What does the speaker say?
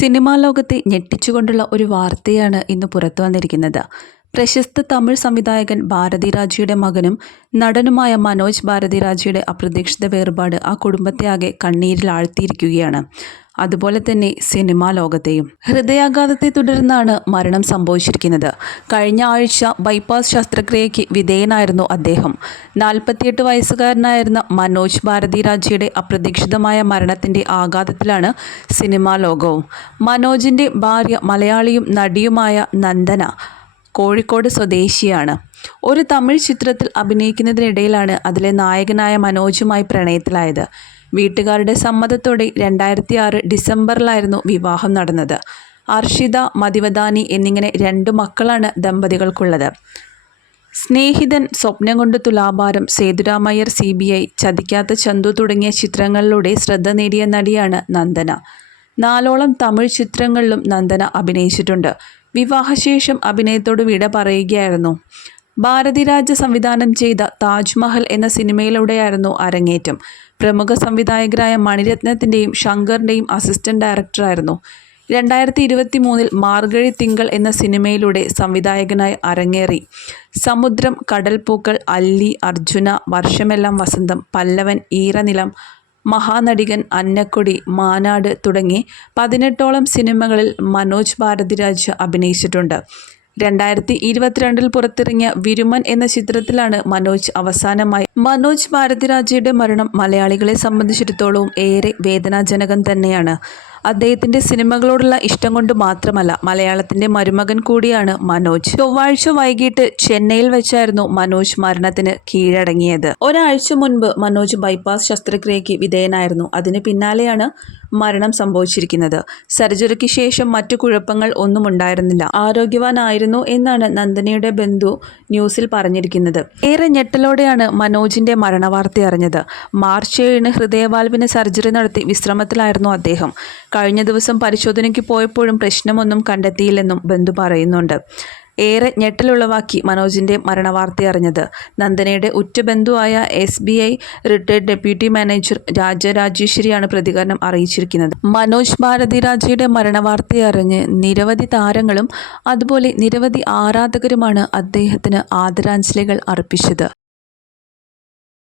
Cinema ലോകത്തെ ഞെട്ടിച്ചുകൊണ്ടുള്ള ഒരു വാർത്തയാണ് ഇന്ന് പുറത്തു വന്നിരിക്കുന്നത്. പ്രശസ്ത തമിഴ് സംവിധായകൻ ഭാരതിരാജയുടെ മകനും നടനുമായ മനോജ് ഭാരതിരാജയുടെ അപ്രതീക്ഷിത വേർപാട് ആ കുടുംബത്തെ ആകെ കണ്ണീരിൽ ആഴ്ത്തിയിരിക്കുകയാണ്. അതുപോലെ തന്നെ സിനിമാ ലോകത്തെയും. ഹൃദയാഘാതത്തെ തുടർന്നാണ് മരണം സംഭവിച്ചിരിക്കുന്നത്. കഴിഞ്ഞ ആഴ്ച ബൈപ്പാസ് ശസ്ത്രക്രിയയ്ക്ക് വിധേയനായിരുന്നു അദ്ദേഹം. നാൽപ്പത്തിയെട്ട് വയസ്സുകാരനായിരുന്ന മനോജ് ഭാരതിരാജയുടെ അപ്രതീക്ഷിതമായ മരണത്തിന്റെ ആഘാതത്തിലാണ് സിനിമാ ലോകവും. മനോജിന്റെ ഭാര്യ മലയാളിയും നടിയുമായ നന്ദന കോഴിക്കോട് സ്വദേശിയാണ്. ഒരു തമിഴ് ചിത്രത്തിൽ അഭിനയിക്കുന്നതിനിടയിലാണ് അതിലെ നായകനായ മനോജുമായി പ്രണയത്തിലായത്. വീട്ടുകാരുടെ സമ്മതത്തോടെ രണ്ടായിരത്തി ആറ് ഡിസംബറിലായിരുന്നു വിവാഹം നടന്നത്. അർഷിത മതിവദാനി എന്നിങ്ങനെ രണ്ട് മക്കളാണ് ദമ്പതികൾക്കുള്ളത്. Snehithan Swapnam Kondu Thulabharam Sethuramaiyer C B I Chathikkatha Chanthu തുടങ്ങിയ ചിത്രങ്ങളിലൂടെ ശ്രദ്ധ നേടിയ നടിയാണ് നന്ദന. നാലോളം തമിഴ് ചിത്രങ്ങളിലും നന്ദന അഭിനയിച്ചിട്ടുണ്ട്. വിവാഹശേഷം അഭിനയത്തോട് വിട പറയുകയായിരുന്നു. ഭാരതിരാജ സംവിധാനം ചെയ്ത താജ്മഹൽ എന്ന സിനിമയിലൂടെയായിരുന്നു അരങ്ങേറ്റം. പ്രമുഖ സംവിധായകരായ മണിരത്നത്തിന്റെയും ശങ്കറിന്റെയും അസിസ്റ്റന്റ് ഡയറക്ടറായിരുന്നു. രണ്ടായിരത്തി ഇരുപത്തി മൂന്നിൽ മാർഗഴി തിങ്കൾ എന്ന സിനിമയിലൂടെ സംവിധായകനായി അരങ്ങേറി. സമുദ്രം കടൽപ്പൂക്കൾ അല്ലി അർജുന വർഷമെല്ലാം വസന്തം പല്ലവൻ ഈറനിലം മഹാനടികൻ അന്നക്കൊടി മാനാട് തുടങ്ങി പതിനെട്ടോളം സിനിമകളിൽ മനോജ് ഭാരതിരാജ് അഭിനയിച്ചിട്ടുണ്ട്. രണ്ടായിരത്തി ഇരുപത്തിരണ്ടിൽ പുറത്തിറങ്ങിയ വിരുമൻ എന്ന ചിത്രത്തിലാണ് മനോജ് അവസാനമായി. മനോജ് ഭാരതിരാജയുടെ മരണം മലയാളികളെ സംബന്ധിച്ചിടത്തോളവും ഏറെ വേദനാജനകം തന്നെയാണ്. അദ്ദേഹത്തിന്റെ സിനിമകളോടുള്ള ഇഷ്ടം കൊണ്ട് മാത്രമല്ല മലയാളത്തിന്റെ മരുമകൻ കൂടിയാണ് മനോജ്. ചൊവ്വാഴ്ച വൈകിട്ട് ചെന്നൈയിൽ വെച്ചായിരുന്നു മനോജ് മരണത്തിന് കീഴടങ്ങിയത്. ഒരാഴ്ച മുൻപ് മനോജ് ബൈപ്പാസ് ശസ്ത്രക്രിയയ്ക്ക് വിധേയനായിരുന്നു. അതിന് പിന്നാലെയാണ് മരണം സംഭവിച്ചിരിക്കുന്നത്. സർജറിക്ക് ശേഷം മറ്റു കുഴപ്പങ്ങൾ ഒന്നും ഉണ്ടായിരുന്നില്ല. ആരോഗ്യവാനായിരുന്നു എന്നാണ് നന്ദനയുടെ ബന്ധു ന്യൂസിൽ പറഞ്ഞിരിക്കുന്നത്. ഏറെ ഞെട്ടലോടെയാണ് മനോജിന്റെ മരണവാർത്ത അറിഞ്ഞത്. മാർച്ച് ഏഴിന് ഹൃദയവാൽവിന് സർജറി നടത്തി വിശ്രമത്തിലായിരുന്നു അദ്ദേഹം. കഴിഞ്ഞ ദിവസം പരിശോധനയ്ക്ക് പോയപ്പോഴും പ്രശ്നമൊന്നും കണ്ടെത്തിയില്ലെന്നും ബന്ധു പറയുന്നുണ്ട്. ഏറെ ഞെട്ടലുളവാക്കി മനോജിന്റെ മരണവാർത്ത അറിഞ്ഞത്. നന്ദനയുടെ ഉറ്റബന്ധുവായ S B I retired deputy manager രാജരാജേശ്വരിയാണ് പ്രതികരണം അറിയിച്ചിരിക്കുന്നത്. മനോജ് ഭാരതിരാജയുടെ മരണവാർത്ത അറിഞ്ഞ് നിരവധി താരങ്ങളും അതുപോലെ നിരവധി ആരാധകരുമാണ് അദ്ദേഹത്തിന് ആദരാഞ്ജലികൾ അർപ്പിച്ചത്.